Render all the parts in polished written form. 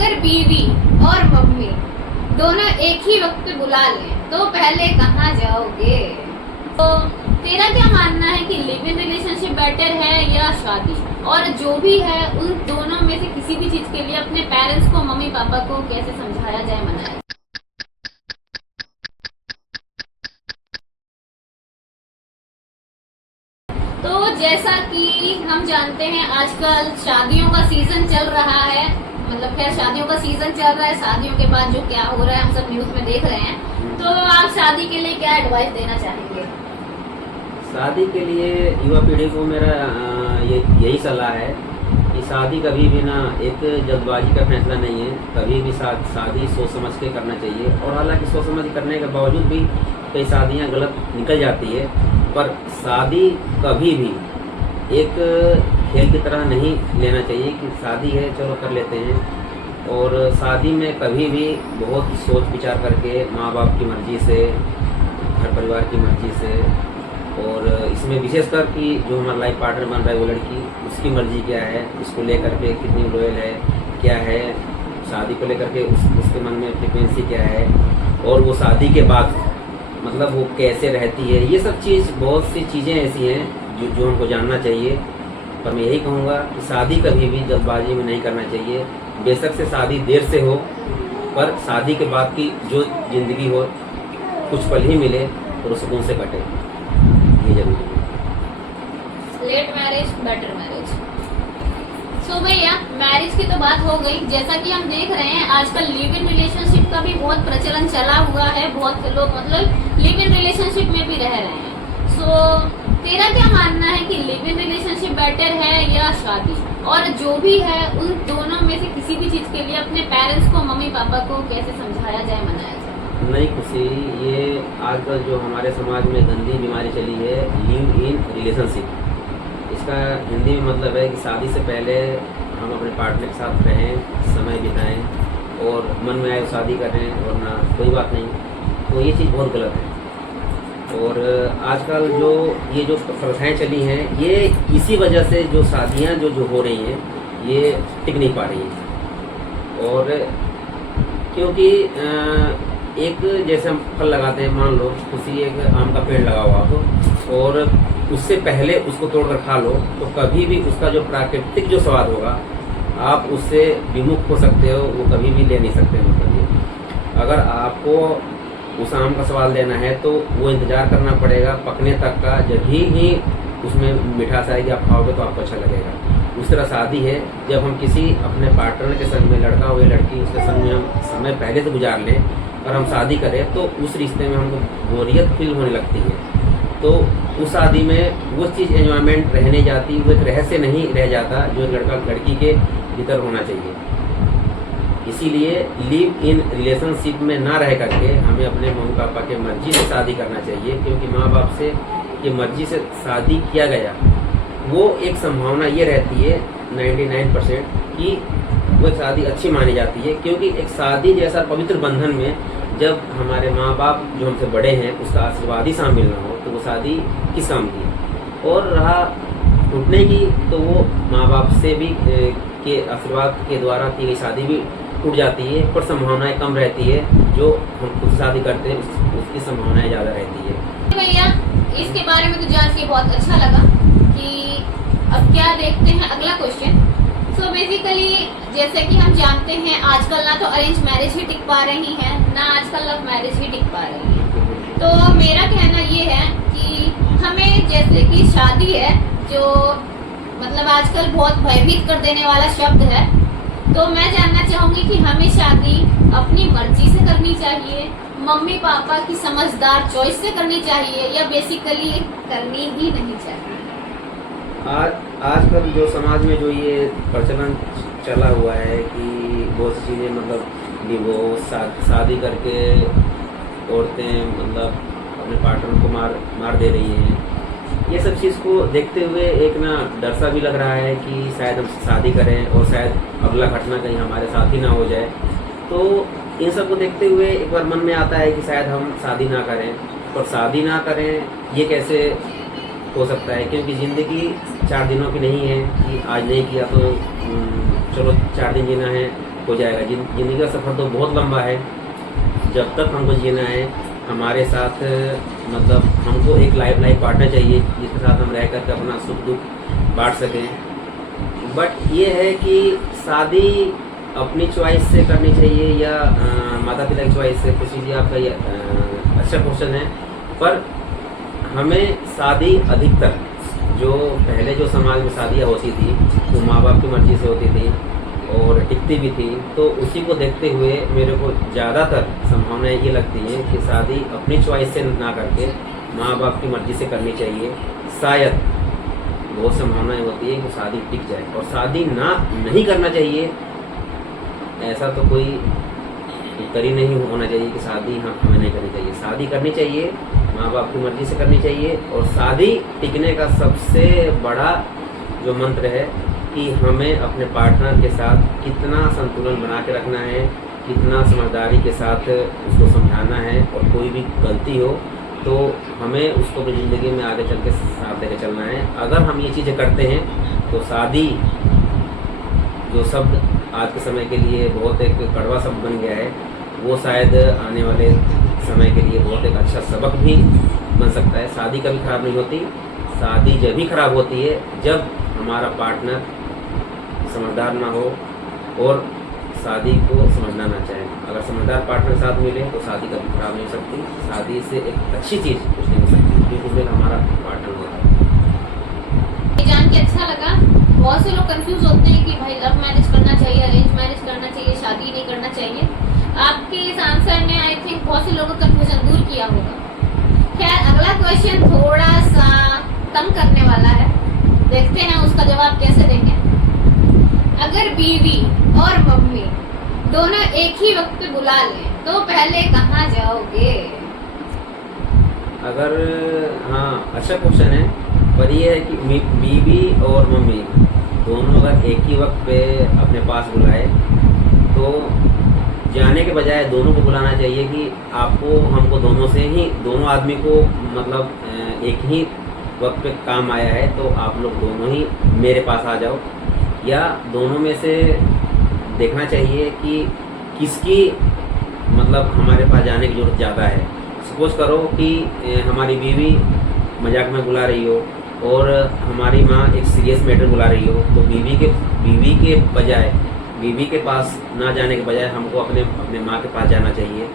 अगर बीवी और मम्मी दोनों एक ही वक्त पे बुला लें तो पहले कहाँ जाओगे? तो तेरा क्या मानना है कि लिव इन रिलेशनशिप बेटर है या शादी? और जो भी है उन दोनों में से किसी भी चीज के लिए अपने पेरेंट्स को, मम्मी पापा को कैसे समझाया जाए, मनाया जाए? तो जैसा कि हम जानते हैं आजकल शादियों का सीजन चल रहा है, मतलब क्या शादियों का सीजन चल रहा है, शादियों के बाद जो क्या हो रहा है हम सब न्यूज में देख रहे हैं। तो आप शादी के लिए क्या एडवाइस देना चाहेंगे? शादी के लिए युवा पीढ़ी को मेरा यही सलाह है कि शादी कभी भी ना एक जल्दबाजी का फैसला नहीं है। कभी भी शादी सोच समझ के करना चाहिए। और हालांकि सोच समझ के करने के बावजूद भी कई शादियां गलत निकल जाती है, पर शादी कभी भी एक खेल की तरह नहीं लेना चाहिए कि शादी है चलो कर लेते हैं। और शादी में कभी भी बहुत सोच विचार करके, माँ बाप की मर्जी से, घर परिवार की मर्जी से, और इसमें विशेषकर कि जो हमारा लाइफ पार्टनर बन रहा है वो लड़की, उसकी मर्जी क्या है, उसको लेकर के कितनी लॉयल है, क्या है, शादी को लेकर के उसके मन में फ्रिक्वेंसी क्या है, और वो शादी के बाद मतलब वो कैसे रहती है, ये सब चीज़, बहुत सी चीज़ें ऐसी हैं जो हमको जानना चाहिए। पर मैं यही कहूँगा कि शादी कभी भी जल्दबाजी में नहीं करना चाहिए। बेशक से शादी देर से हो, पर शादी के बाद की जो ज़िंदगी हो कुछ पल ही मिले और सुकून से कटे, ये जरूरी है। Late marriage better marriage. So भैया, मैरिज की तो बात हो गई। जैसा कि हम देख रहे हैं आजकल लिव इन रिलेशनशिप का भी बहुत प्रचलन चला हुआ है, बहुत लोग मतलब लिव इन रिलेशनशिप में भी रह रहे हैं। सो तेरा क्या मानना है कि लिव इन रिलेशनशिप बेटर है या शादी? और जो भी है उन दोनों में से किसी भी चीज के लिए अपने पेरेंट्स को, मम्मी पापा को कैसे समझाया जाए, मनाया जाए? नहीं खुशी, ये आजकल जो हमारे समाज में गंदी बीमारी चली है, लिव इन रिलेशनशिप, इसका हिंदी में मतलब है कि शादी से पहले हम अपने पार्टनर के साथ रहें, समय बिताएं और मन में आए शादी करें, वरना कोई बात नहीं। तो ये चीज़ बहुत गलत है। और आजकल ये जो प्रथाएं चली हैं, ये इसी वजह से जो शादियां जो हो रही हैं ये टिक नहीं पा रही हैं। और क्योंकि एक जैसे हम फल लगाते हैं, मान लो किसी एक आम का पेड़ लगा हुआ हो और उससे पहले उसको तोड़कर खा लो, तो कभी भी उसका जो प्राकृतिक जो स्वाद होगा आप उससे विमुख हो सकते हो, वो कभी भी ले नहीं सकते। मतलब अगर आपको उस आम का स्वाद लेना है तो वो इंतज़ार करना पड़ेगा पकने तक का, जब ही उसमें मिठास आएगी आप खाओगे तो आपको अच्छा लगेगा। उस तरह शादी है, जब हम किसी अपने पार्टनर के संग में, लड़का हो या लड़की, उसके संग में हम समय पहले से गुजार लें और हम शादी करें तो उस रिश्ते में हमको बोरियत फील होने लगती है। तो उस शादी में वो चीज़ एंजॉयमेंट रहने जाती, वो एक रहस्य नहीं रह जाता जो लड़का लड़की के भीतर होना चाहिए। इसीलिए लिव इन रिलेशनशिप में ना रह करके हमें अपने मम्मी पापा के मर्जी से शादी करना चाहिए, क्योंकि माँ बाप से ये मर्जी से शादी किया गया, वो एक संभावना ये रहती है 99% कि वो शादी अच्छी मानी जाती है। क्योंकि एक शादी जैसा पवित्र बंधन में जब हमारे माँ बाप जो हमसे बड़े हैं उसका आशीर्वाद ही शामिल ना हो तो वो शादी किस काम की। और रहा टूटने की, तो वो माँ बाप से भी के आशीर्वाद के द्वारा की गई शादी भी टूट जाती है, पर संभावनाएं कम रहती है। जो हम खुद शादी करते हैं उसकी संभावनाएं ज़्यादा रहती है। भैया, इसके बारे में तो जान के बहुत अच्छा लगा। कि अब क्या देखते हैं अगला क्वेश्चन। सो बेसिकली जैसे कि हम जानते हैं आजकल ना तो अरेंज मैरिज ही टिक पा रही है, ना आजकल लव मैरिज ही टिक पा रही है। तो मेरा कहना ये है कि हमें, जैसे कि शादी है जो मतलब आजकल बहुत भयभीत कर देने वाला शब्द है, तो मैं जानना चाहूँगी कि हमें शादी अपनी मर्जी से करनी चाहिए, मम्मी पापा की समझदार चॉइस से करनी चाहिए, या बेसिकली करनी ही नहीं चाहिए? आजकल जो समाज में जो ये प्रचलन चला हुआ है कि बहुत सी चीज़ें, मतलब डिवोर्स, शादी करके औरतें मतलब अपने पार्टनर को मार दे रही हैं, ये सब चीज़ को देखते हुए एक ना डर सा भी लग रहा है कि शायद हम शादी करें और शायद अगला घटना कहीं हमारे साथ ही ना हो जाए। तो इन सब को देखते हुए एक बार मन में आता है कि शायद हम शादी ना करें। पर शादी ना करें ये कैसे हो सकता है, क्योंकि ज़िंदगी 4 दिनों की नहीं है कि आज नहीं किया तो चलो 4 दिन जीना है हो जाएगा। जिंदगी का सफ़र तो बहुत लंबा है, जब तक हमको जीना है हमारे साथ मतलब हमको एक लाइफ पार्टनर चाहिए जिसके साथ हम रह करके अपना सुख दुख बांट सकें। बट ये है कि शादी अपनी चॉइस से करनी चाहिए या माता पिता की चॉइस से, किसी जी आपका ये अच्छा क्वेश्चन है। पर हमें शादी अधिकतर जो पहले जो समाज में शादियाँ होती थी वो माँ बाप की मर्ज़ी से होती थी और टिकती भी थी, तो उसी को देखते हुए मेरे को ज़्यादातर संभावना ये लगती है कि शादी अपनी चॉइस से ना करके माँ बाप की मर्ज़ी से करनी चाहिए। शायद बहुत संभावनाएं होती है कि शादी टिक जाए, और शादी ना नहीं करना चाहिए ऐसा तो कोई उत्तर ही नहीं होना चाहिए कि शादी हमें नहीं करनी चाहिए। शादी करनी चाहिए, माँ बाप की मर्ज़ी से करनी चाहिए। और शादी टिकने का सबसे बड़ा जो मंत्र है कि हमें अपने पार्टनर के साथ कितना संतुलन बना के रखना है, कितना समझदारी के साथ उसको समझाना है, और कोई भी गलती हो तो हमें उसको अपनी ज़िंदगी में आगे चल के साथ लेके चलना है। अगर हम ये चीज़ें करते हैं तो शादी जो शब्द आज के समय के लिए बहुत एक कड़वा शब्द बन गया है, वो शायद आने वाले समय के लिए बहुत एक अच्छा सबक भी बन सकता है। शादी कभी ख़राब नहीं होती, शादी जब भी ख़राब होती है जब हमारा पार्टनर समझदार ना हो और शादी को समझना ना चाहे। अगर समझदार पार्टनर साथ मिले तो शादी कभी ख़राब नहीं हो सकती। शादी से एक अच्छी चीज़ कुछ नहीं हो सकती क्योंकि उसमें हमारा पार्टनर होता है। ये जान के अच्छा लगा। बहुत से लोग कंफ्यूज होते हैं कि भाई लव मैरिज करना चाहिए, अरेंज मैरिज करना चाहिए, शादी नहीं करना चाहिए। आपके इस आंसर ने आई थिंक बहुत से लोगों का कंफ्यूजन दूर किया होगा। खैर अगला क्वेश्चन थोड़ा सा तंग करने वाला है, देखते हैं उसका जवाब कैसे देंगे। अगर बीवी और मम्मी दोनों एक ही वक्त पे बुला लें तो पहले कहाँ जाओगे? अगर हाँ अच्छा क्वेश्चन है, पर ये है कि बीवी और मम्मी दोनों अगर एक ही वक्त पे अपने पास बुलाए तो जाने के बजाय दोनों को बुलाना चाहिए कि आपको हमको दोनों से ही, दोनों आदमी को मतलब एक ही वक्त पे काम आया है तो आप लोग दोनों ही मेरे पास आ जाओ। या दोनों में से देखना चाहिए कि किसकी मतलब हमारे पास जाने की ज़रूरत ज़्यादा है। सपोज करो कि हमारी बीवी मजाक में बुला रही हो और हमारी माँ एक सीरियस मैटर बुला रही हो, तो बीवी के बजाय, बीवी के पास ना जाने के बजाय हमको अपने माँ के पास जाना चाहिए।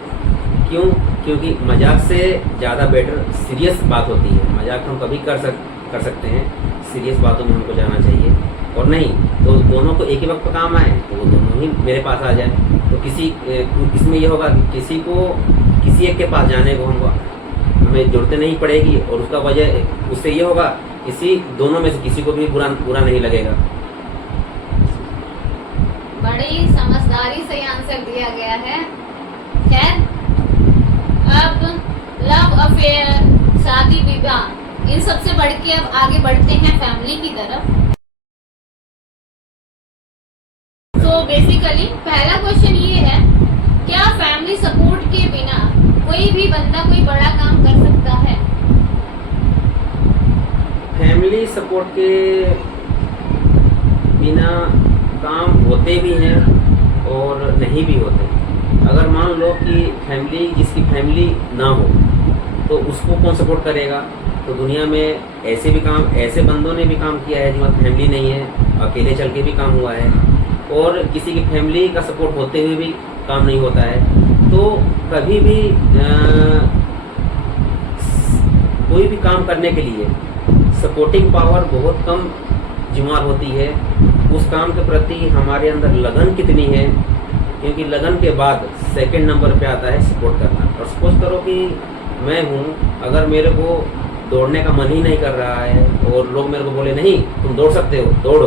क्यों? क्योंकि मजाक से ज़्यादा बेटर सीरियस बात होती है। मजाक हम कभी कर सकते हैं, सीरियस बातों में हमको जाना चाहिए। और नहीं तो दोनों को एक ही वक्त पर काम आए तो वो दोनों ही मेरे पास आ जाए। तो इसमें ये होगा कि किसी एक के पास जाने को हमें जरूरत नहीं पड़ेगी, और उसका वजह उससे ये होगा किसी दोनों में से किसी को भी बुरा नहीं लगेगा। बड़ी समझदारी से आंसर दिया गया है। खैर अब लव अफेयर, शादी विवाह, इन सबसे बढ़ के अब आगे बढ़ते हैं फैमिली की तरफ। तो बेसिकली पहला क्वेश्चन ये है, क्या फैमिली सपोर्ट के बिना कोई भी बंदा कोई बड़ा काम कर सकता है? फैमिली सपोर्ट के बिना काम होते भी हैं और नहीं भी होते। अगर मान लो कि जिसकी फैमिली ना हो तो उसको कौन सपोर्ट करेगा? तो दुनिया में ऐसे बंदों ने भी काम किया है जिनकी फैमिली नहीं है, अकेले चल के भी काम हुआ है, और किसी की फैमिली का सपोर्ट होते हुए भी काम नहीं होता है। तो कभी भी कोई भी काम करने के लिए सपोर्टिंग पावर बहुत कम जिम्मेदार होती है। उस काम के प्रति हमारे अंदर लगन कितनी है, क्योंकि लगन के बाद सेकंड नंबर पे आता है सपोर्ट करना। और सपोज करो कि मैं हूँ, अगर मेरे को दौड़ने का मन ही नहीं कर रहा है और लोग मेरे को बोले नहीं तुम दौड़ सकते हो, दौड़ो,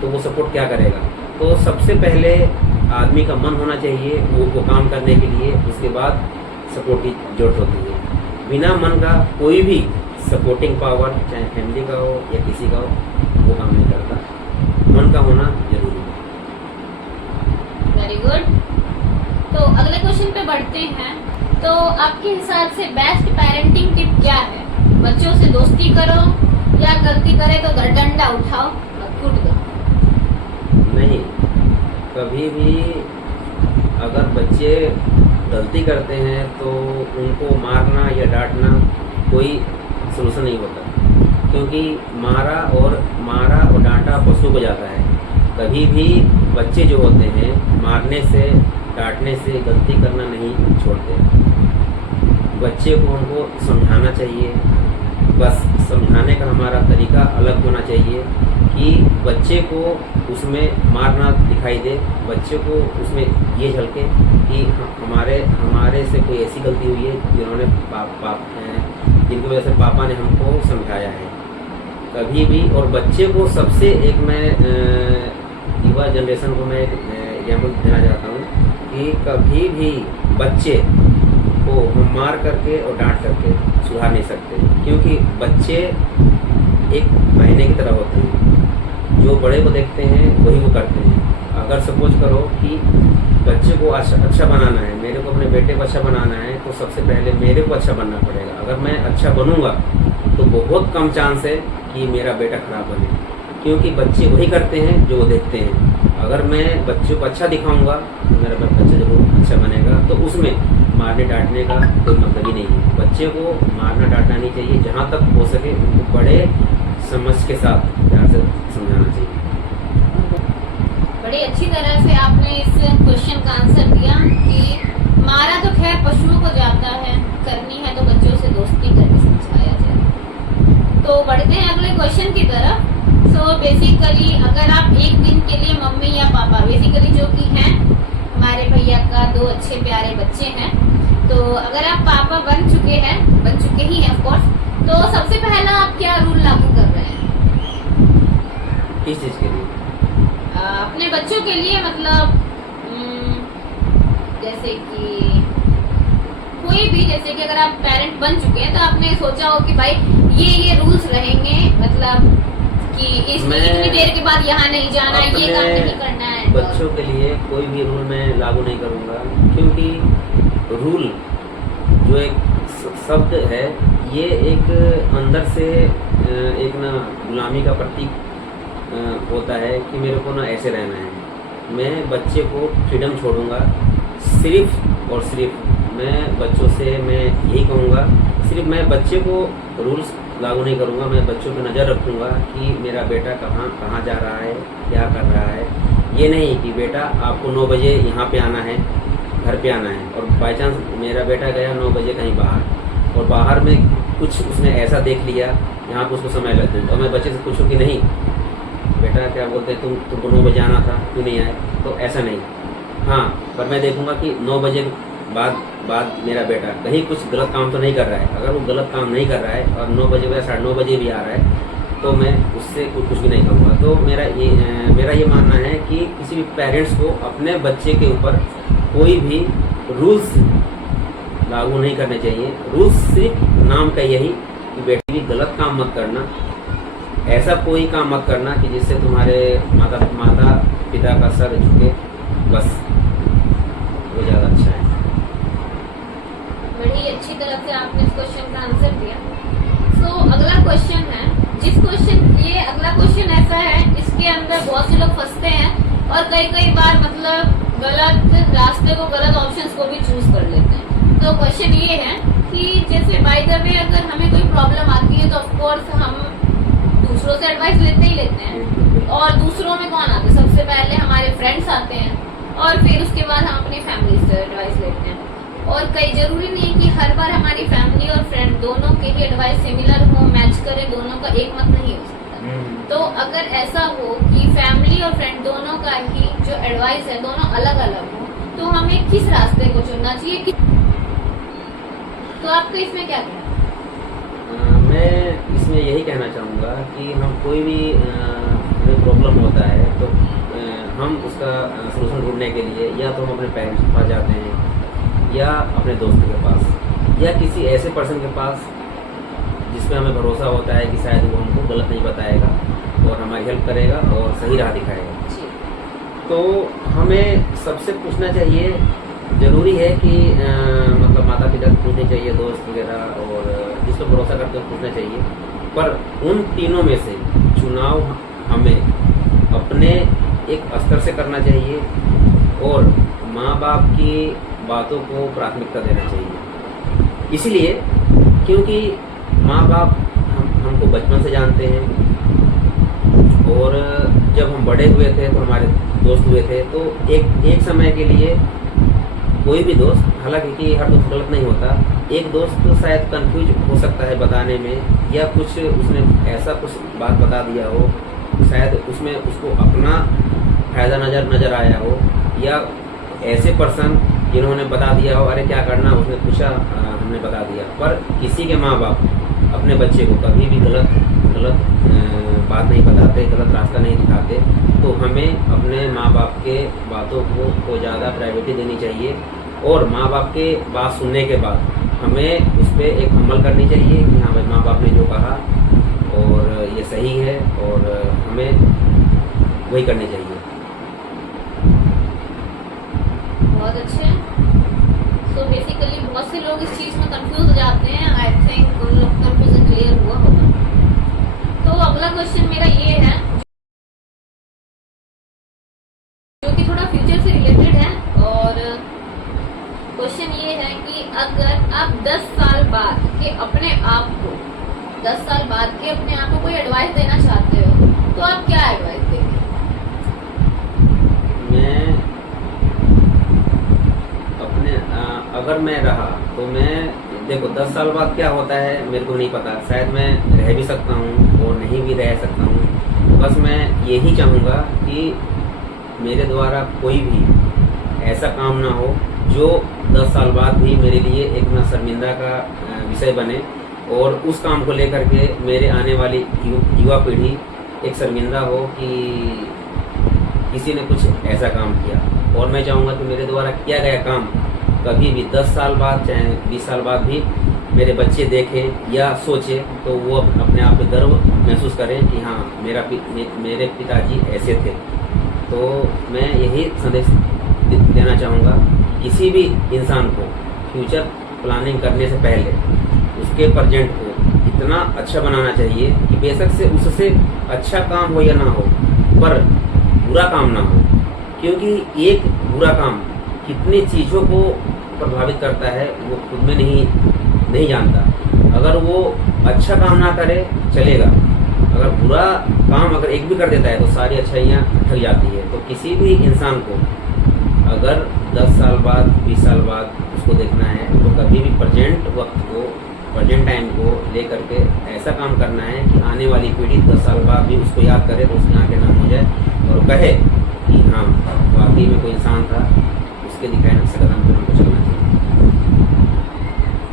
तो वो सपोर्ट क्या करेगा? तो सबसे पहले आदमी का मन होना चाहिए वो काम करने के लिए, उसके बाद सपोर्ट की जरूरत होती है। बिना मन का कोई भी सपोर्टिंग पावर, चाहे फैमिली का हो या किसी का हो, वो काम नहीं करता। मन का होना जरूरी है। Very good. तो अगले क्वेश्चन पे बढ़ते हैं। तो आपके हिसाब से बेस्ट पेरेंटिंग टिप क्या है? बच्चों से दोस्ती करो या गलती करे तो डंडा उठाओ और कूट दो? नहीं, कभी भी अगर बच्चे गलती करते हैं तो उनको मारना या डांटना कोई सलूशन नहीं होता, क्योंकि मारा और डांटा पशु को जाता है। कभी भी बच्चे जो होते हैं मारने से डांटने से गलती करना नहीं छोड़ते। बच्चे को हमको समझाना चाहिए, बस समझाने का हमारा तरीका अलग होना चाहिए कि बच्चे को उसमें मारना दिखाई दे, बच्चे को उसमें ये झलके कि हमारे से कोई ऐसी गलती हुई है जिन्होंने जिनकी वजह से पापा ने हमको समझाया है। कभी भी, और बच्चे को सबसे एक मैं युवा जनरेशन को मैं एग्जाम्पल देना चाहता हूँ कि कभी भी बच्चे को हम मार करके और डांट करके सुधार नहीं सकते, क्योंकि बच्चे एक महीने की तरह होते हैं, जो बड़े को देखते हैं वही वो करते हैं। अगर सपोज करो कि बच्चे को अच्छा बनाना है, मेरे को अपने बेटे को अच्छा बनाना है, तो सबसे पहले मेरे को अच्छा बनना पड़ेगा। अगर मैं अच्छा बनूंगा तो बहुत कम चांस है कि मेरा बेटा खराब बने, क्योंकि बच्चे वही करते हैं जो वो देखते हैं। अगर मैं बच्चों को अच्छा दिखाऊंगा तो मेरा बच्चा जरूर अच्छा बनेगा। तो उसमें मारने डांटने का कोई मतलब ही नहीं है। बच्चे को मारना डांटना नहीं चाहिए, जहाँ तक हो सके उनको बड़े समझ के साथ प्यार से समझाना चाहिए। बड़ी अच्छी तरह से आपने इस क्वेश्चन का आंसर दिया कि मारा तो खैर पशुओं को जाता है, करनी है तो बच्चों से दोस्ती करके समझाया जाए। तो बढ़ते हैं अगले क्वेश्चन की तरफ। सो बेसिकली अगर आप एक दिन के लिए मम्मी या पापा, बेसिकली जो कि हैं हमारे भैया का 2 अच्छे प्यारे बच्चे हैं, तो अगर आप पापा बन चुके ही हैं ऑफ कोर्स, तो सबसे पहला आप क्या रूल लागू कर रहे हैं? किस चीज़ के लिए? अपने बच्चों के लिए, मतलब जैसे कि कोई भी, जैसे कि अगर आप पेरेंट बन चुके हैं तो आपने सोचा हो कि भाई ये रूल्स रहेंगे, मतलब कि इतनी देर के बाद यहाँ नहीं जाना, ये काम नहीं करना है। बच्चों के लिए कोई भी रूल मैं लागू नहीं करूँगा, क्योंकि रूल जो एक शब्द है ये एक अंदर से एक ना गुलामी का प्रतीक होता है कि मेरे को ना ऐसे रहना है। मैं बच्चे को फ्रीडम छोड़ूंगा, सिर्फ और सिर्फ मैं बच्चों से मैं यही कहूँगा, सिर्फ मैं बच्चे को रूल्स लागू नहीं करूँगा, मैं बच्चों पर नज़र रखूँगा कि मेरा बेटा कहाँ जा रहा है, क्या कर रहा है। ये नहीं कि बेटा आपको 9 बजे यहाँ पे आना है, घर पे आना है, और बाई चांस मेरा बेटा गया 9 बजे कहीं बाहर, और बाहर में कुछ उसने ऐसा देख लिया यहाँ पर उसको समय लग गई, और मैं बच्चे से पूछूँ कि नहीं बेटा क्या बोलते हैं तुमको 9 बजे आना था, क्यों नहीं आए? तो ऐसा नहीं। हाँ, पर मैं देखूँगा कि 9 बजे बाद मेरा बेटा कहीं कुछ गलत काम तो नहीं कर रहा है। अगर वो गलत काम नहीं कर रहा है और 9 बजे या 9:30 बजे भी आ रहा है तो मैं उससे कुछ भी नहीं कहूँगा। तो मेरा ये मानना है कि किसी भी पेरेंट्स को अपने बच्चे के ऊपर कोई भी रूल्स लागू नहीं करने चाहिए। रूल्स सिर्फ नाम का यही कि बेटी भी गलत काम मत करना, ऐसा कोई काम मत करना कि जिससे तुम्हारे माता पिता का सर झुके, बस वो ज़्यादा अच्छा है। बड़ी अच्छी तरह से आपने इस क्वेश्चन का आंसर दिया। सो अगला क्वेश्चन है, ये अगला क्वेश्चन ऐसा है, इसके अंदर बहुत से लोग फंसते हैं और कई बार मतलब गलत रास्ते को, गलत ऑप्शंस को भी चूज कर लेते हैं। तो क्वेश्चन ये है कि जैसे बाय द वे अगर हमें कोई प्रॉब्लम आती है तो ऑफ कोर्स हम दूसरों से एडवाइस लेते हैं, और दूसरों में कौन आते हैं? सबसे पहले हमारे फ्रेंड्स आते हैं, और फिर उसके बाद हम अपनी फैमिली से एडवाइस लेते हैं। और कई जरूरी नहीं कि हर बार हमारी फैमिली और फ्रेंड दोनों के ही एडवाइस सिमिलर हो, मैच करे, दोनों का एक मत नहीं हो सकता। तो अगर ऐसा हो कि फैमिली और फ्रेंड दोनों का ही जो एडवाइस है दोनों अलग अलग हो, तो हमें किस रास्ते को चुनना चाहिए? तो आपका इसमें क्या कहना है? मैं इसमें यही कहना चाहूँगा कि हम कोई भी हमें प्रॉब्लम होता है तो हम उसका सलूशन ढूंढने के लिए या तो हम अपने पेरेंट्स के पास जाते हैं, या अपने दोस्त के पास, या किसी ऐसे पर्सन के पास जिसमें हमें भरोसा होता है कि शायद वो हमको गलत नहीं बताएगा और हमारी हेल्प करेगा और सही राह दिखाएगा। तो हमें सबसे पूछना चाहिए, ज़रूरी है कि मतलब माता पिता से पूछने चाहिए, दोस्त वगैरह, और जिस पर भरोसा करते हैं पूछना चाहिए। पर उन तीनों में से चुनाव हमें अपने एक स्तर से करना चाहिए और माँ बाप की बातों को प्राथमिकता देना चाहिए। इसलिए क्योंकि माँ बाप हमको बचपन से जानते हैं, और जब हम बड़े हुए थे तो हमारे दोस्त हुए थे, तो एक समय के लिए कोई भी दोस्त, हालांकि कि हर दोस्त गलत नहीं होता, एक दोस्त तो शायद कंफ्यूज हो सकता है बताने में, या कुछ उसने ऐसा कुछ बात बता दिया हो, शायद उसमें उसको अपना फ़ायदा नज़र आया हो, या ऐसे पर्सन जिन्होंने बता दिया हो अरे क्या करना, उसने पूछा हमने बता दिया। पर किसी के माँ बाप अपने बच्चे को कभी भी गलत बात नहीं बताते, गलत रास्ता नहीं दिखाते, तो हमें अपने माँ बाप के बातों को ज़्यादा प्रायोरिटी देनी चाहिए, और माँ बाप के बात सुनने के बाद हमें उस पर एक अमल करनी चाहिए कि हाँ भाई माँ बाप ने जो कहा और ये सही है, और हमें वही करनी चाहिए। बहुत अच्छे। सो बेसिकली बहुत से लोग इस चीज़ में कंफ्यूज हो जाते हैं। आई थिंक उन लोग कंफ्यूजन क्लियर हुआ होगा। तो अगला क्वेश्चन मेरा ये है, जो कि थोड़ा फ्यूचर से रिलेटेड है, और क्वेश्चन ये है कि अगर आप 10 साल बाद के अपने आप को 10 साल बाद के अपने आप को कोई एडवाइस देना चाहते हो, तो आप क्या एडवाइस देंगे? अगर मैं रहा तो मैं, देखो 10 साल बाद क्या होता है मेरे को नहीं पता, शायद मैं रह भी सकता हूँ और नहीं भी रह सकता हूँ। बस मैं यही चाहूँगा कि मेरे द्वारा कोई भी ऐसा काम ना हो जो 10 साल बाद भी मेरे लिए एक ना शर्मिंदा का विषय बने, और उस काम को लेकर के मेरे आने वाली युवा पीढ़ी एक शर्मिंदा हो कि किसी ने कुछ ऐसा काम किया। और मैं चाहूँगा कि मेरे द्वारा किया गया काम कभी भी 10 साल बाद चाहे 20 साल बाद भी मेरे बच्चे देखें या सोचें तो वो अपने आप पे गर्व महसूस करें कि हाँ मेरे पिताजी ऐसे थे। तो मैं यही संदेश देना चाहूँगा, किसी भी इंसान को फ्यूचर प्लानिंग करने से पहले उसके प्रेजेंट को इतना अच्छा बनाना चाहिए कि बेशक से उससे अच्छा काम हो या ना हो, पर बुरा काम ना हो, क्योंकि एक बुरा काम कितनी चीज़ों को प्रभावित करता है वो खुद में नहीं जानता। अगर वो अच्छा काम ना करे चलेगा, अगर बुरा काम अगर एक भी कर देता है तो सारी अच्छाइयाँ ठग जाती है। तो किसी भी इंसान को अगर 10 साल बाद 20 साल बाद उसको देखना है तो कभी भी प्रेजेंट वक्त को, प्रेजेंट टाइम को लेकर के ऐसा काम करना है कि आने वाली पीढ़ी 10 साल बाद भी उसको याद करे तो उसकी आंखें नम हो जाए और कहे कि हाँ वाकई में कोई इंसान था, उसके दिखाए नक्शे कदम पर हमको चलना चाहिए।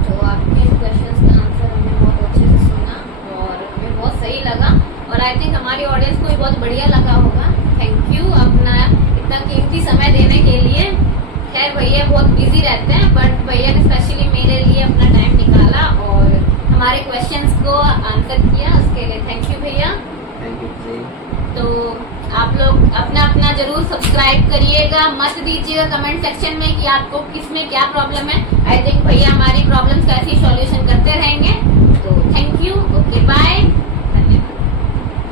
तो आपके क्वेश्चंस का आंसर हमने बहुत अच्छे से सुना और हमें बहुत सही लगा, और आई थिंक हमारी ऑडियंस को भी बहुत बढ़िया लगा होगा। थैंक यू अपना इतना कीमती समय देने के लिए। खैर भैया बहुत बिजी रहते हैं, बट भैया ने स्पेशली मेरे लिए अपना टाइम निकाला और हमारे क्वेश्चंस को आंसर किया, उसके लिए थैंक यू भैया। थैंक यू जी। तो आप लोग अपना जरूर सब्सक्राइब करिएगा, मत दीजिएगा कमेंट सेक्शन में कि आपको किस में क्या प्रॉब्लम है। आई थिंक भैया हमारी प्रॉब्लम्स का ऐसे ही सॉल्यूशन करते रहेंगे।